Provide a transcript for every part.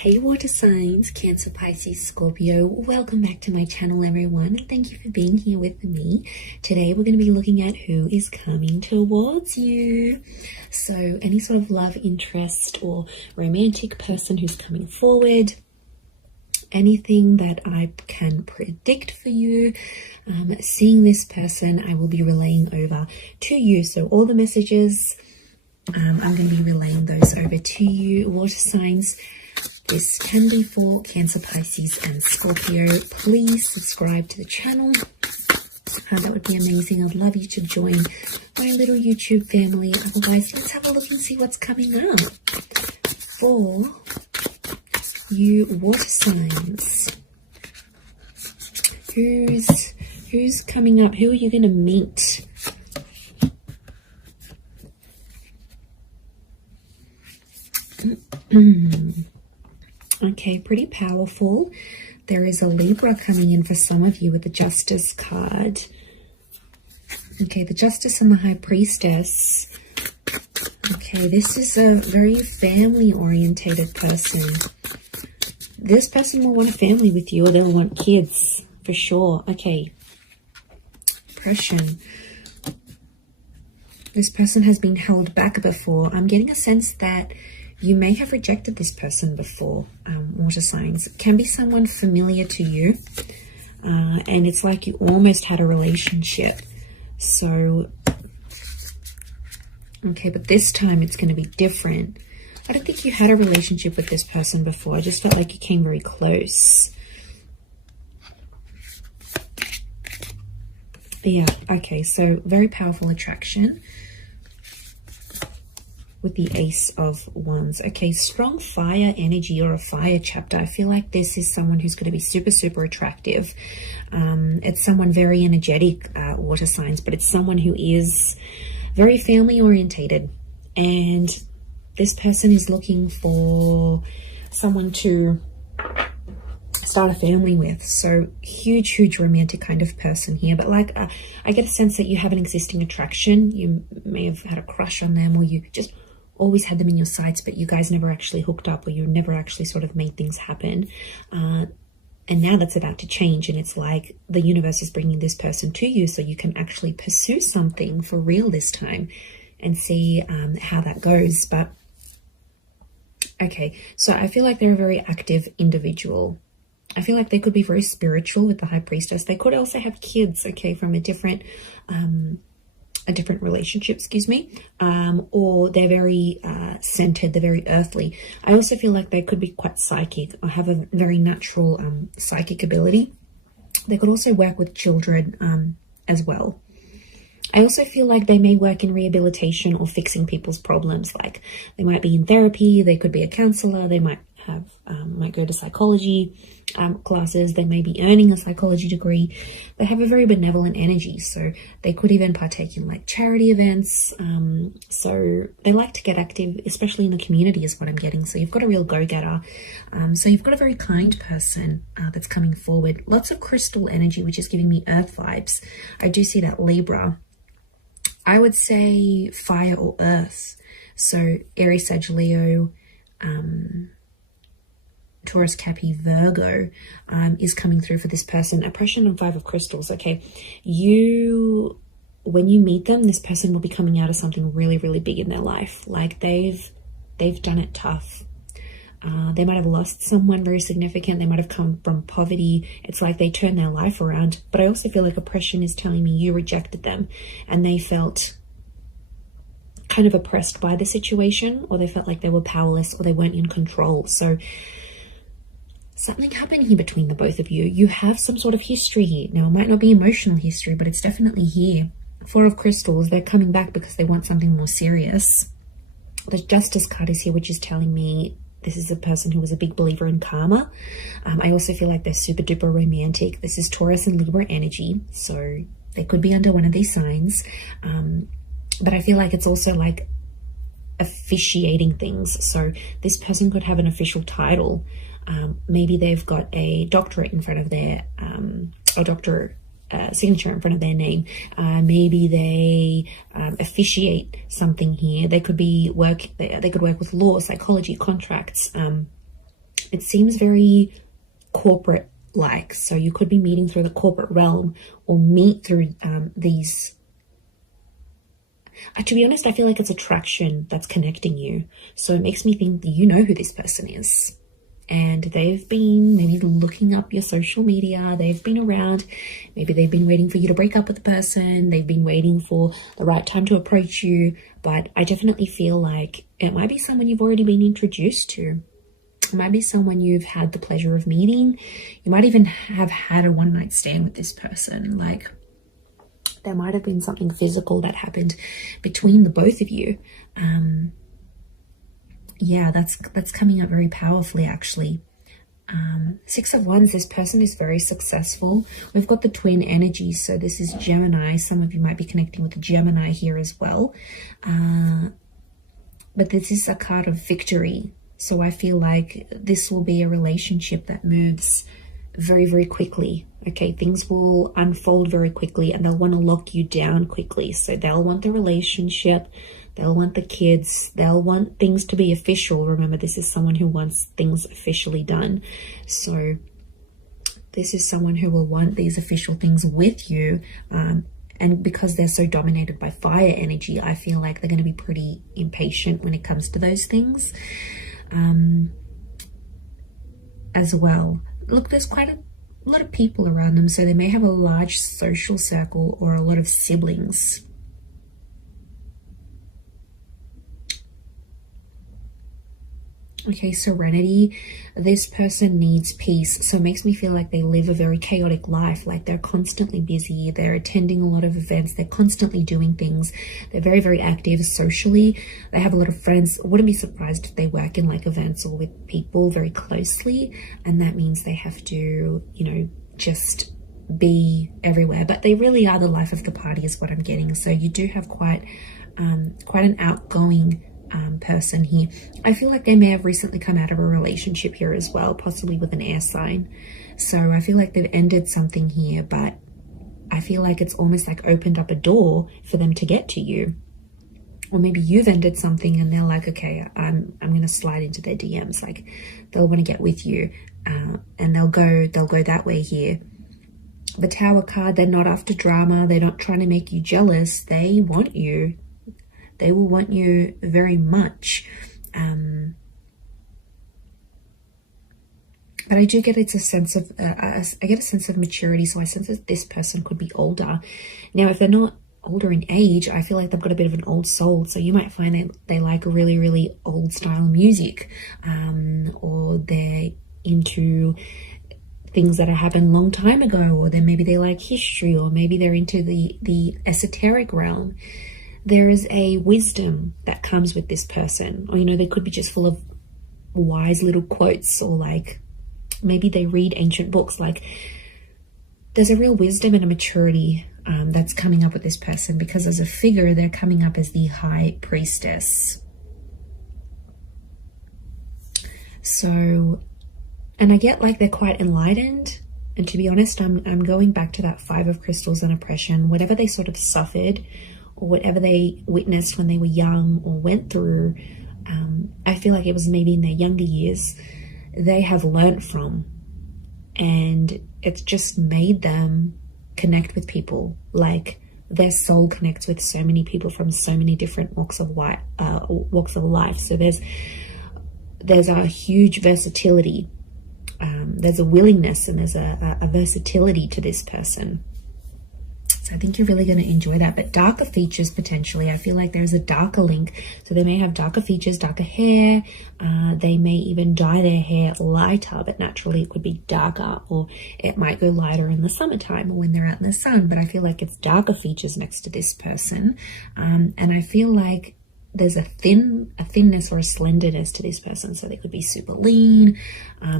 Hey water signs, Cancer, Pisces, Scorpio, welcome back to my channel everyone, and thank you for being here with me. Today we're going to be looking at who is coming towards you. So any sort of love interest or romantic person who's coming forward, anything that I can predict for you, seeing this person I will be relaying over to you. So all the messages, I'm going to be relaying those over to you, water signs. This can be for Cancer, Pisces and Scorpio. Please subscribe to the channel. That would be amazing. I'd love you to join my little YouTube family. Otherwise, let's have a look and see what's coming up for you water signs. Who's coming up? Who are you going to meet? Okay, pretty powerful. There is a Libra coming in for some of you with the Justice card. Okay, the Justice and the High Priestess. Okay, this is a very family-orientated person. This person will want a family with you, or they'll want kids, for sure. Okay, oppression. This person has been held back before. I'm getting a sense that you may have rejected this person before, water signs. It can be someone familiar to you, and it's like you almost had a relationship. So, okay, but this time it's going to be different. I don't think you had a relationship with this person before. I just felt like you came very close. Yeah, okay, so very powerful attraction with the Ace of Wands. Okay, strong fire energy or a fire chapter. I feel like this is someone who's going to be super, super attractive. It's someone very energetic, water signs, but it's someone who is very family orientated. And this person is looking for someone to start a family with. So huge, huge romantic kind of person here. But like, I get a sense that you have an existing attraction. You may have had a crush on them, or you just always had them in your sights, but you guys never actually hooked up, or you never actually sort of made things happen. And now that's about to change, and it's like the universe is bringing this person to you so you can actually pursue something for real this time and see how that goes. But okay, so I feel like they're a very active individual. I feel like they could be very spiritual with the High Priestess. They could also have kids, okay, from a different relationship, excuse me, or they're very centered, they're very earthly. I also feel like they could be quite psychic or have a very natural psychic ability. They could also work with children as well. I also feel like they may work in rehabilitation or fixing people's problems. Like they might be in therapy, they could be a counselor, they might have might go to psychology classes, they may be earning a psychology degree. They have a very benevolent energy, so they could even partake in like charity events. So they like to get active, especially in the community is what I'm getting. So you've got a real go-getter. So you've got a very kind person that's coming forward. Lots of crystal energy, which is giving me earth vibes. I do see that Libra. I would say fire or earth. So Aries, Sag, Leo, Taurus, Capi, Virgo is coming through for this person. Oppression and Five of Crystals. Okay, when you meet them, this person will be coming out of something really, really big in their life. Like they've done it tough. They might have lost someone very significant. They might have come from poverty. It's like they turned their life around. But I also feel like oppression is telling me you rejected them, and they felt kind of oppressed by the situation, or they felt like they were powerless, or they weren't in control. So something happened here between the both of you. You have some sort of history here. Now, it might not be emotional history, but it's definitely here. Four of Crystals, they're coming back because they want something more serious. The Justice card is here, which is telling me this is a person who was a big believer in karma. I also feel like they're super duper romantic. This is Taurus and Libra energy, so they could be under one of these signs. But I feel like it's also like officiating things. So this person could have an official title. Maybe they've got a doctorate in front of their, or doctorate signature in front of their name. Maybe they officiate something here. They could be they could work with law, psychology, contracts. It seems very corporate like, so you could be meeting through the corporate realm or meet through these. To be honest, I feel like it's attraction that's connecting you. So it makes me think that you know who this person is. And they've been maybe looking up your social media. They've been around. Maybe they've been waiting for you to break up with the person. They've been waiting for the right time to approach you. But I definitely feel like it might be someone you've already been introduced to. It might be someone you've had the pleasure of meeting. You might even have had a one-night stand with this person. Like, there might have been something physical that happened between the both of you. Yeah, that's coming up very powerfully, actually. 6 of Wands, this person is very successful. We've got the twin energy, so this is Gemini. Some of you might be connecting with the Gemini here as well. But this is a card of victory. So I feel like this will be a relationship that moves very, very quickly. Okay, things will unfold very quickly and they'll want to lock you down quickly. So they'll want the relationship, they'll want the kids, they'll want things to be official. Remember, this is someone who wants things officially done. So this is someone who will want these official things with you. And because they're so dominated by fire energy, I feel like they're going to be pretty impatient when it comes to those things. As well. Look, there's quite a lot of people around them, so they may have a large social circle or a lot of siblings. Okay, serenity. This person needs peace, so it makes me feel like they live a very chaotic life. Like, they're constantly busy, they're attending a lot of events, they're constantly doing things, they're very, very active socially, they have a lot of friends. I wouldn't be surprised if they work in like events or with people very closely, and that means they have to, you know, just be everywhere. But they really are the life of the party is what I'm getting. So you do have quite an outgoing person here. I feel like they may have recently come out of a relationship here as well, possibly with an air sign. So I feel like they've ended something here, but I feel like it's almost like opened up a door for them to get to you. Or maybe you've ended something and they're like, okay, I'm going to slide into their DMs. Like, they'll want to get with you, and they'll go that way here. The Tower card, they're not after drama. They're not trying to make you jealous. They want you. They will want you very much. But I do get it's a sense of, I get a sense of maturity. So I sense that this person could be older. Now, if they're not older in age, I feel like they've got a bit of an old soul. So you might find that they like really, really old style music, or they're into things that happened a long time ago, or then maybe they like history, or maybe they're into the esoteric realm. There is a wisdom that comes with this person, or, you know, they could be just full of wise little quotes, or like maybe they read ancient books. Like, there's a real wisdom and a maturity that's coming up with this person, because as a figure, they're coming up as the High Priestess. So, and I get like they're quite enlightened. And to be honest, I'm going back to that 5 of Crystals and oppression. Whatever they sort of suffered, or whatever they witnessed when they were young or went through, I feel like it was maybe in their younger years, they have learnt from. And it's just made them connect with people. Like, their soul connects with so many people from so many different walks of life. So there's a huge versatility. There's a willingness and there's a versatility to this person. So I think you're really going to enjoy that. But darker features, potentially, I feel like there's a darker link. So they may have darker features, darker hair. They may even dye their hair lighter, but naturally it could be darker, or it might go lighter in the summertime or when they're out in the sun. But I feel like it's darker features next to this person. And I feel like there's a thinness or a slenderness to this person. So they could be super lean.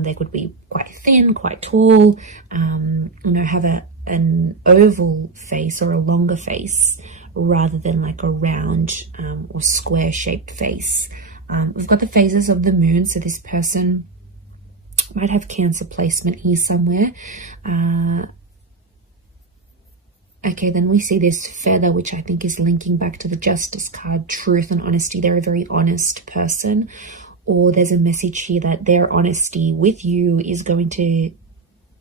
They could be quite thin, quite tall, you know, have an oval face or a longer face rather than like a round or square shaped face. We've got the phases of the moon. So this person might have Cancer placement here somewhere. Okay, then we see this feather, which I think is linking back to the Justice card, truth and honesty. They're a very honest person, or there's a message here that their honesty with you is going to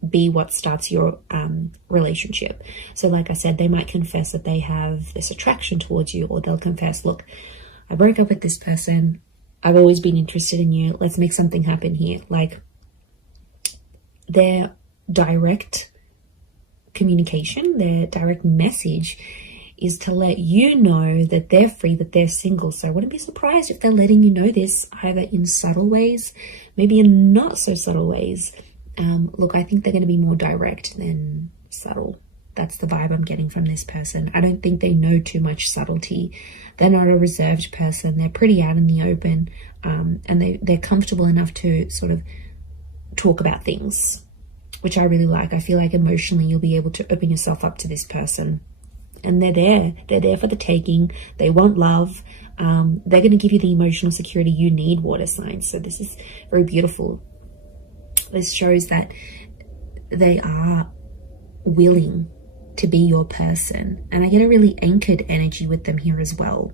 be what starts your relationship. So like I said, they might confess that they have this attraction towards you, or they'll confess, look, I broke up with this person, I've always been interested in you, let's make something happen here. Like, their direct communication, their direct message is to let you know that they're free, that they're single. So I wouldn't be surprised if they're letting you know this, either in subtle ways, maybe in not so subtle ways. Look, I think they're going to be more direct than subtle. That's the vibe I'm getting from this person. I don't think they know too much subtlety. They're not a reserved person. They're pretty out in the open, and they're comfortable enough to sort of talk about things, which I really like. I feel like emotionally you'll be able to open yourself up to this person. And they're there for the taking. They want love. They're going to give you the emotional security you need, water signs. So this is very beautiful. This shows that they are willing to be your person. And I get a really anchored energy with them here as well.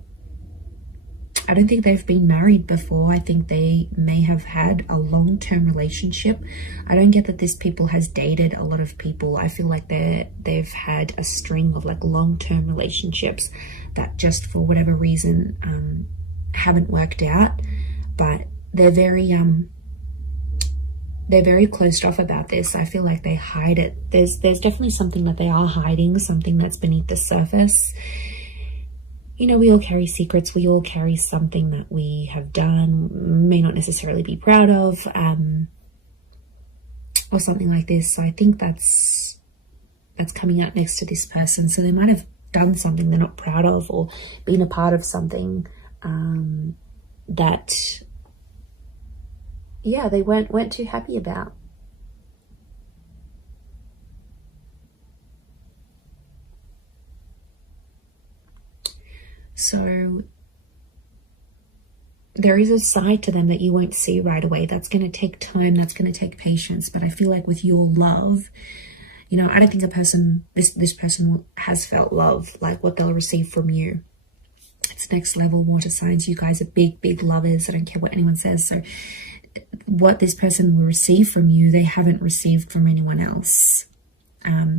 I don't think they've been married before. I think they may have had a long-term relationship. I don't get that this people has dated a lot of people. I feel like they've had a string of like long-term relationships that just for whatever reason haven't worked out. But they're very closed off about this. I feel like they hide it. There's definitely something that they are hiding, something that's beneath the surface. You know, we all carry secrets. We all carry something that we have done, may not necessarily be proud of, or something like this. So I think that's coming out next to this person. So they might have done something they're not proud of, or been a part of something that, yeah, they weren't too happy about. So there is a side to them that you won't see right away. That's going to take time. That's going to take patience. But I feel like with your love, you know, I don't think this person has felt love like what they'll receive from you. It's next level, water signs. You guys are big, big lovers. I don't care what anyone says. So what this person will receive from you, they haven't received from anyone else.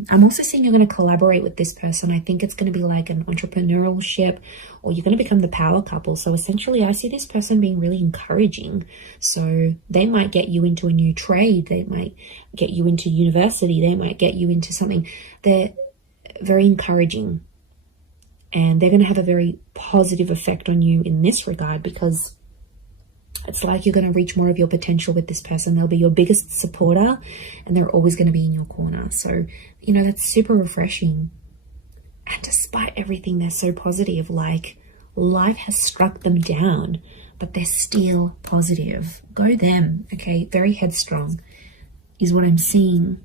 I'm also seeing you're going to collaborate with this person. I think it's going to be like an entrepreneurial ship, or you're going to become the power couple. So essentially, I see this person being really encouraging. So they might get you into a new trade. They might get you into university. They might get you into something. They're very encouraging. And they're going to have a very positive effect on you in this regard, because it's like you're going to reach more of your potential with this person. They'll be your biggest supporter, and they're always going to be in your corner. So, you know, that's super refreshing. And despite everything, they're so positive. Like, life has struck them down, but they're still positive. Go them, okay? Very headstrong is what I'm seeing.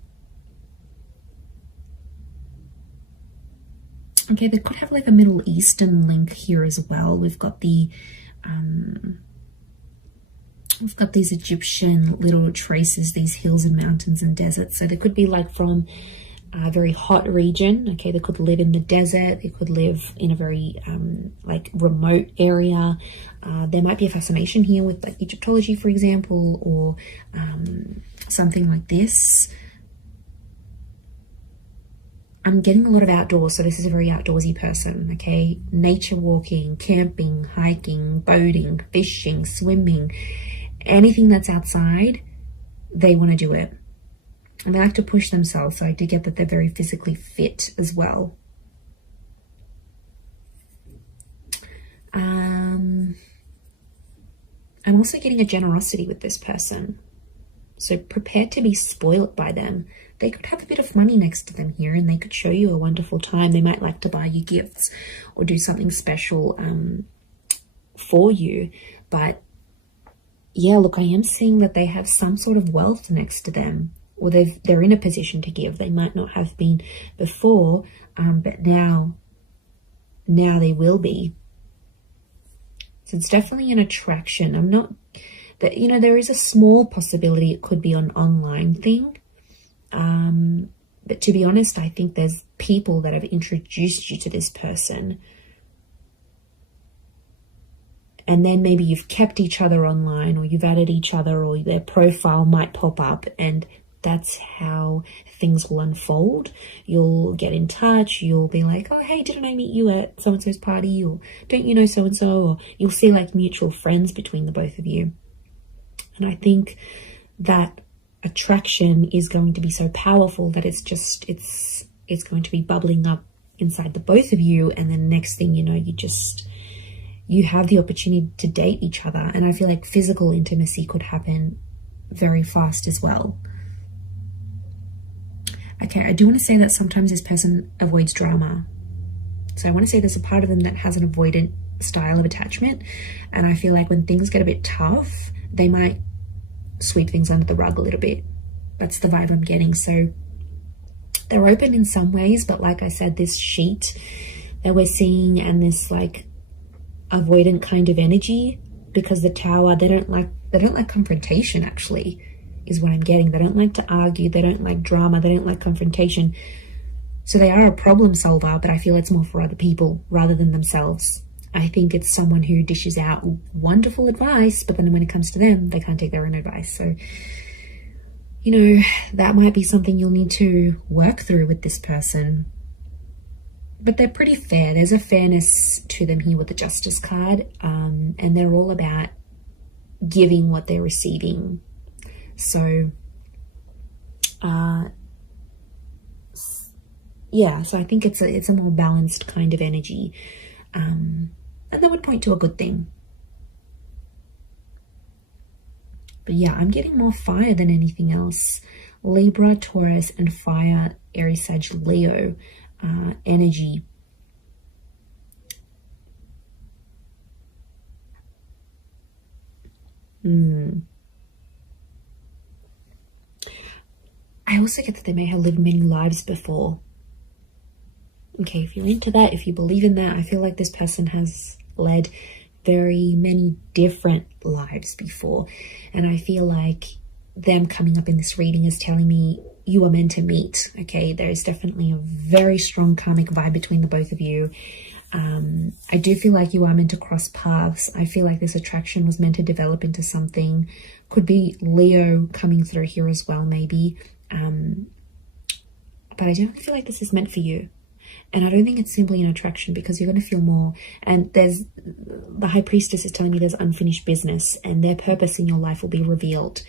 Okay, they could have like a Middle Eastern link here as well. We've got the... we've got these Egyptian little traces, these hills and mountains and deserts. So they could be like from a very hot region. Okay, they could live in the desert. They could live in a very like remote area. There might be a fascination here with like Egyptology, for example, or something like this. I'm getting a lot of outdoors, so this is a very outdoorsy person, okay? Nature walking, camping, hiking, boating, fishing, swimming. Anything that's outside, they want to do it. And they like to push themselves, so I do get that they're very physically fit as well. I'm also getting a generosity with this person. So prepare to be spoiled by them. They could have a bit of money next to them here, and they could show you a wonderful time. They might like to buy you gifts or do something special for you. But yeah, look, I am seeing that they have some sort of wealth next to them, or they're in a position to give. They might not have been before, but now they will be. So it's definitely an attraction. I'm not, that, you know, there is a small possibility it could be an online thing. But to be honest, I think there's people that have introduced you to this person. and then maybe you've kept each other online, or you've added each other, or their profile might pop up, and that's how things will unfold. You'll get in touch, you'll be like, oh hey, didn't I meet you at so-and-so's party, or don't you know so-and-so, or you'll see like mutual friends between the both of you. And I think that attraction is going to be so powerful that it's going to be bubbling up inside the both of you, and then next thing you know, you have the opportunity to date each other. And I feel like physical intimacy could happen very fast as well. Okay, I do want to say that sometimes this person avoids drama. So I want to say there's a part of them that has an avoidant style of attachment, and I feel like when things get a bit tough, they might sweep things under the rug a little bit. That's the vibe I'm getting. So they're open in some ways, but like I said, this sheet that we're seeing and this like avoidant kind of energy, because the Tower, they don't like confrontation, actually, is what I'm getting. They don't like to argue, they don't like drama, they don't like confrontation. So they are a problem solver, but I feel it's more for other people rather than themselves. I think it's someone who dishes out wonderful advice, but then when it comes to them, they can't take their own advice. So, you know, that might be something you'll need to work through with this person. But they're pretty fair. There's a fairness to them here with the Justice card, and they're all about giving what they're receiving. So, yeah, so I think it's a more balanced kind of energy. And that would point to a good thing. But yeah, I'm getting more fire than anything else. Libra, Taurus, and fire, Aries, Sag, Leo energy. I also get that they may have lived many lives before. Okay, if you're into that, if you believe in that, I feel like this person has led very many different lives before. And I feel like them coming up in this reading is telling me you are meant to meet. Okay, there is definitely a very strong karmic vibe between the both of you. I do feel like you are meant to cross paths. I feel like this attraction was meant to develop into something. Could be Leo coming through here as well, maybe. But I don't feel like this is meant for you. And I don't think it's simply an attraction, because you're going to feel more. And there's the High Priestess is telling me there's unfinished business, and their purpose in your life will be revealed.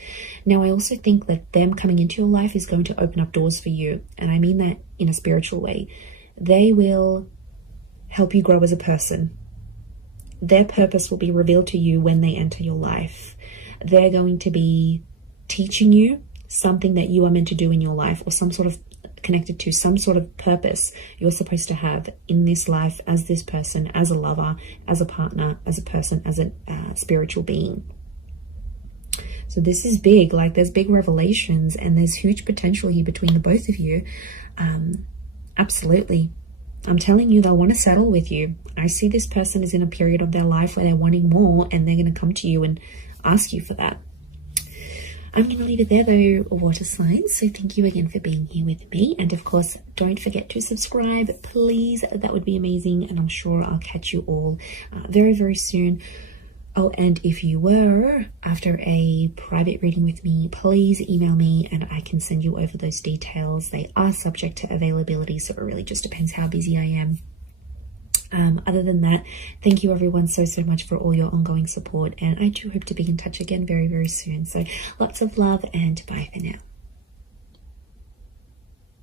Now, I also think that them coming into your life is going to open up doors for you. And I mean that in a spiritual way. They will help you grow as a person. Their purpose will be revealed to you when they enter your life. They're going to be teaching you something that you are meant to do in your life, or some sort of connected to some sort of purpose you're supposed to have in this life as this person, as a lover, as a partner, as a person, as a spiritual being. So this is big. Like, there's big revelations, and there's huge potential here between the both of you. Absolutely. I'm telling you, they'll want to settle with you. I see this person is in a period of their life where they're wanting more, and they're going to come to you and ask you for that. I'm going to leave it there though, water signs. So thank you again for being here with me. And of course, don't forget to subscribe, please. That would be amazing. And I'm sure I'll catch you all very, very soon. Oh, and if you were after a private reading with me, please email me and I can send you over those details. They are subject to availability, so it really just depends how busy I am. Other than that, thank you everyone so much for all your ongoing support, and I do hope to be in touch again very, very soon. So lots of love, and bye for now.